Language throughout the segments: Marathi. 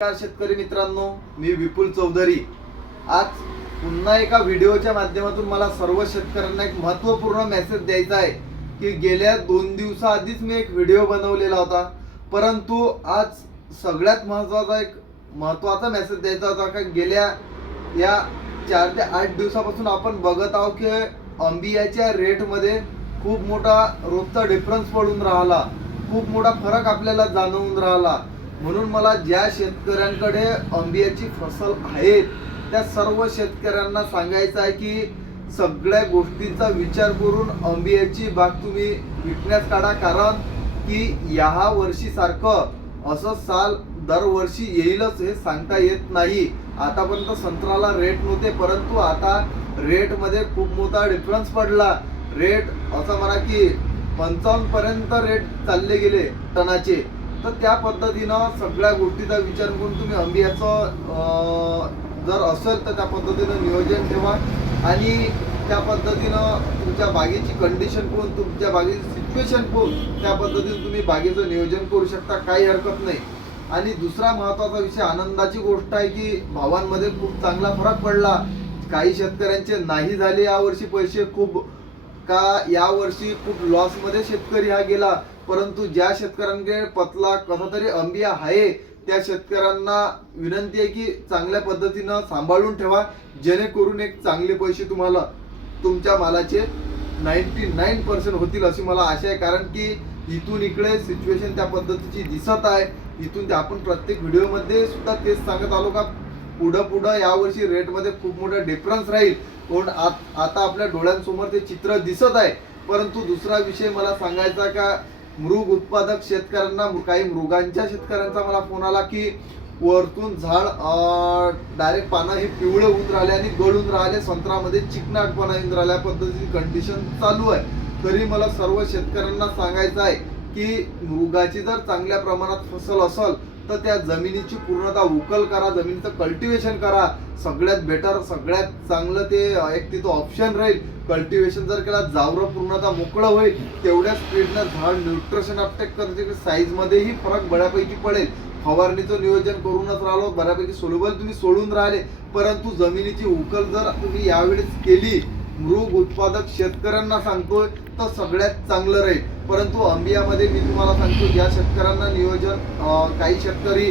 नमस्कार शेतकरी मित्रांनो मी विपुल चौधरी. आज पुन्हा एका व्हिडिओच्या माध्यमातून मला सर्व शेतकऱ्यांना एक महत्त्वपूर्ण मेसेज द्यायचा आहे की गेल्या दोन दिवसाआधीच मी एक व्हिडिओ बनवलेला होता. परंतु आज सगळ्यात महत्त्वाचा एक महत्त्वाचा मेसेज द्यायचा होता का गेल्या या चार ते आठ दिवसापासून आपण बघत आहोत की अंबियाच्या रेटमध्ये खूप मोठा रोजचा डिफरन्स पडून राहिला. खूप मोठा फरक आपल्याला जाणवून राहिला. म्हणून मला ज्या शेतकऱ्यांकडे आंबियाची फसल आहेत त्या सर्व शेतकऱ्यांना सांगायचं आहे की सगळ्या गोष्टींचा विचार करून आंबियाची बाग तुम्ही विकण्यास काढा कारण की या वर्षीसारखं असं साल दरवर्षी येईलच हे सांगता येत नाही. आतापर्यंत संत्र्याला रेट नव्हते परंतु आता रेटमध्ये खूप मोठा डिफरन्स पडला. रेट असं म्हणा की पंचावन्नपर्यंत रेट चालले गेले टनाचे. तर त्या पद्धतीनं सगळ्या गोष्टीचा विचार करून तुम्ही आंबियाचं जर असेल तर त्या पद्धतीनं नियोजन ठेवा. आणि त्या पद्धतीनं तुमच्या बागेची कंडिशन पाहून तुमच्या बागेची सिच्युएशन पाहून त्या पद्धतीने तुम्ही बागेचं नियोजन करू शकता काही हरकत नाही. आणि दुसरा महत्त्वाचा विषय आनंदाची गोष्ट आहे की भावांमध्ये खूप चांगला फरक पडला. काही शेतकऱ्यांचे नाही झाले यावर्षी पैसे खूप का यावर्षी खूप लॉसमध्ये शेतकरी हा गेला? परंतु ज्या शेतकऱ्यांकडे पतला कसा तरी अंबिया आहे त्या शेतकऱ्यांना विनंती आहे की चांगल्या पद्धतीनं सांभाळून ठेवा. जेणेकरून एक चांगले पैसे तुम्हाला तुमच्या मालाचे नाईन्टी नाईन पर्सेंट होतील अशी मला आशा आहे. कारण की इथून इकडे सिच्युएशन त्या पद्धतीची दिसत आहे. इथून ते आपण प्रत्येक व्हिडिओमध्ये सुद्धा तेच सांगत आलो का? पुढं पुढं यावर्षी रेटमध्ये खूप मोठा डिफरन्स राहील. पण आता आपल्या डोळ्यांसमोर ते चित्र दिसत आहे. परंतु दुसरा विषय मला सांगायचा का मृग उत्पादक शेतकऱ्यांना काही मृगांच्या शेतकऱ्यांचा मला फोन आला की वरतून झाड डायरेक्ट पानं हे पिवळं होऊन राहिले आणि गळून राहिले. संत्रामध्ये चिकनाटपणा येऊन राहिल्या पद्धतीची कंडिशन चालू आहे. तरी मला सर्व शेतकऱ्यांना सांगायचं आहे की मृगाची जर चांगल्या प्रमाणात फसल असल तर त्या जमिनीची पूर्णतः उकल करा जमिनीचं कल्टिवेशन करा. सगळ्यात बेटर सगळ्यात चांगलं ते एक तिथं ऑप्शन राहील. कल्टिवेशन जर केला जावरं पूर्णतः मोकळं होईल. तेवढ्या स्पीडनं झाड न्यूट्रिशन अपटेक करते साईजमध्येही फरक बऱ्यापैकी पडेल. फवारणीचं नियोजन करूनच राहिलो बऱ्यापैकी सोलबल तुम्ही सोडून राहिले. परंतु जमिनीची उकल जर तुम्ही यावेळेस केली मृग उत्पादक शेतकऱ्यांना सांगतोय तर सगळ्यात चांगलं राहील. परंतु अंबियामध्ये मी तुम्हाला सांगतो ज्या शेतकऱ्यांना नियोजन काही शेतकरी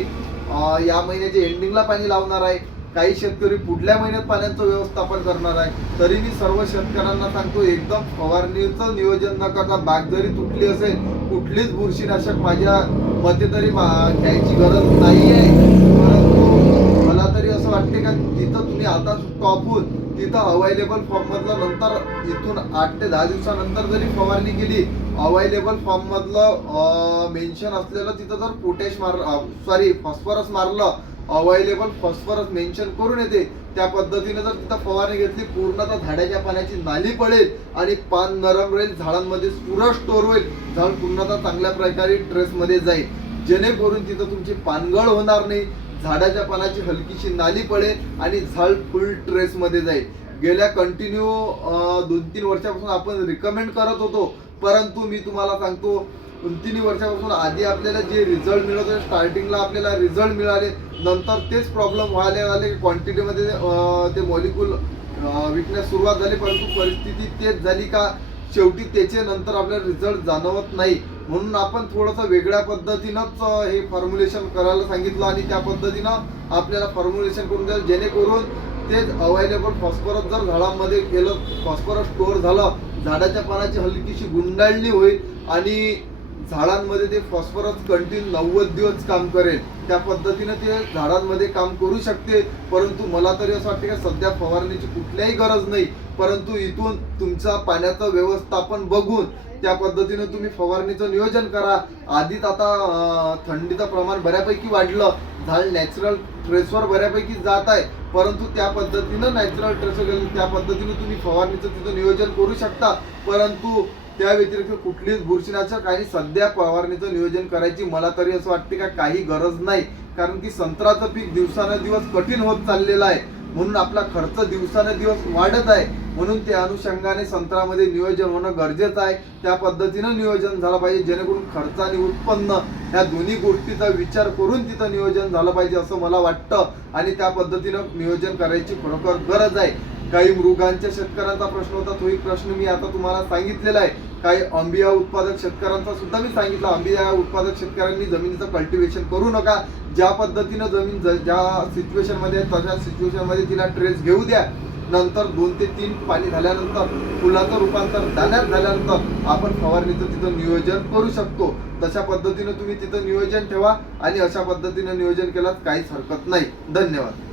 या महिन्याच्या एंडिंगला पाणी लावणार आहे काही शेतकरी पुढल्या महिन्यात पाण्याचं व्यवस्थापन करणार आहे तरी मी सर्व शेतकऱ्यांना सांगतो एकदम फवारणीचं नियोजन न करता बाग जरी तुटली असेल कुठलीच बुरशीनाशक माझ्या मते तरी घ्यायची गरज नाही आहे परंतु मला तरी असं वाटते का तिथं तुम्ही आता होऊन तिथं अवेलेबल फॉर्म मधलं नंतर इथून आठ ते दहा दिवसानंतर जरी फवारणी केली अवेलेबल फॉर्म मधलं मेन्शन असलेलं तिथं जर पोटॅश मार सॉरी फॉस्फरस मारलं अवेलेबल फॉस्फरस मेन्शन करून येते त्या पद्धतीने जर तिथं फवारणी घेतली पूर्णतः झाडाच्या पाण्याची नाली पडेल आणि पान नरम राहील झाडांमध्ये पुरं स्टोर होईल झाड पूर्णतः चांगल्या प्रकारे ट्रेसमध्ये जाईल. जेणेकरून तिथं तुमची पानगळ होणार नाही झाडाच्या पानाची हलकीशी नाली पडेल आणि झाड फुल ट्रेसमध्ये जाईल. गेल्या कंटिन्यू दोन तीन वर्षापासून आपण रिकमेंड करत होतो. परंतु मी तुम्हाला सांगतो दोन तीन वर्षापासून आधी आपल्याला जे रिझल्ट मिळत होते स्टार्टिंगला आपल्याला रिझल्ट मिळाले. नंतर तेच प्रॉब्लेम व्हायला लागले क्वांटिटीमध्ये ते मॉलिक्यूल विकण्यास सुरुवात झाली. परंतु परिस्थिती तेच झाली का? शेवटी त्याचे नंतर आपल्याला रिझल्ट जाणवत नाही. म्हणून आपण थोडंसं वेगळ्या पद्धतीनंच हे फॉर्म्युलेशन करायला सांगितलं आणि त्या पद्धतीनं आपल्याला फॉर्म्युलेशन करून द्याल जेणेकरून तेच अवेलेबल फॉस्फरस जर झाडामध्ये गेलं फॉस्फरस स्टोअर झालं झाडाच्या पानाची हलकीशी गुंडाळणी होईल आणि झाडांमध्ये ते फॉस्फरस कंटिन्यू नव्वद दिवस काम करेल. त्या पद्धतीनं ते झाडांमध्ये काम करू शकते. परंतु मला तरी असं वाटते का सध्या फवारणीची कुठल्याही गरज नाही. परंतु इथून तुमचा पाण्याचं व्यवस्थापन बघून त्या पद्धतीनं तुम्ही फवारणीचं नियोजन करा. आधीच आता थंडीचं प्रमाण बऱ्यापैकी वाढलं. झाड नॅचरल ट्रेसवर बऱ्यापैकी जात आहे. परंतु त्या पद्धतीनं नॅचरल ट्रेस त्या पद्धतीनं तुम्ही फवारणीचं तिथं नियोजन करू शकता. परंतु त्या व्यतिरिक्त कुठलीच बुरशीनाशक आणि सध्या फवारणीचं नियोजन करायची मला तरी असं वाटते का काही गरज नाही. कारण की संत्राचं पीक दिवसानं दिवस कठीण होत चाललेलं आहे. म्हणून आपला खर्च दिवसानुदिवस वाढत आहे. म्हणून त्या अनुषंगाने संत्रामध्ये नियोजन होणं गरजेचं आहे. त्या पद्धतीनं नियोजन झालं पाहिजे जेणेकरून खर्च आणि उत्पन्न ह्या दोन्ही गोष्टीचा विचार करून तिथं नियोजन झालं पाहिजे असं मला वाटतं. आणि त्या पद्धतीनं नियोजन करायची खरोखर गरज आहे. काही मृगांच्या शेतकऱ्यांचा प्रश्न होता तोही प्रश्न मी आता तुम्हाला सांगितलेला आहे. काही आंबिया उत्पादक शेतकऱ्यांचा सुद्धा मी सांगितलं. आंबिया उत्पादक शेतकऱ्यांनी जमिनीचं कल्टिवेशन करू नका. ज्या पद्धतीनं जमीन ज- ज्या सिच्युएशनमध्ये तशा सिच्युएशनमध्ये तिला ट्रेस घेऊ द्या. नंतर दोन ते तीन पाणी झाल्यानंतर फुलाचं रूपांतर दाण्यात झाल्यानंतर आपण फवारणीचं तिथं नियोजन करू शकतो. तशा पद्धतीनं तुम्ही तिथं नियोजन ठेवा आणि अशा पद्धतीनं नियोजन केलं काहीच हरकत नाही. धन्यवाद.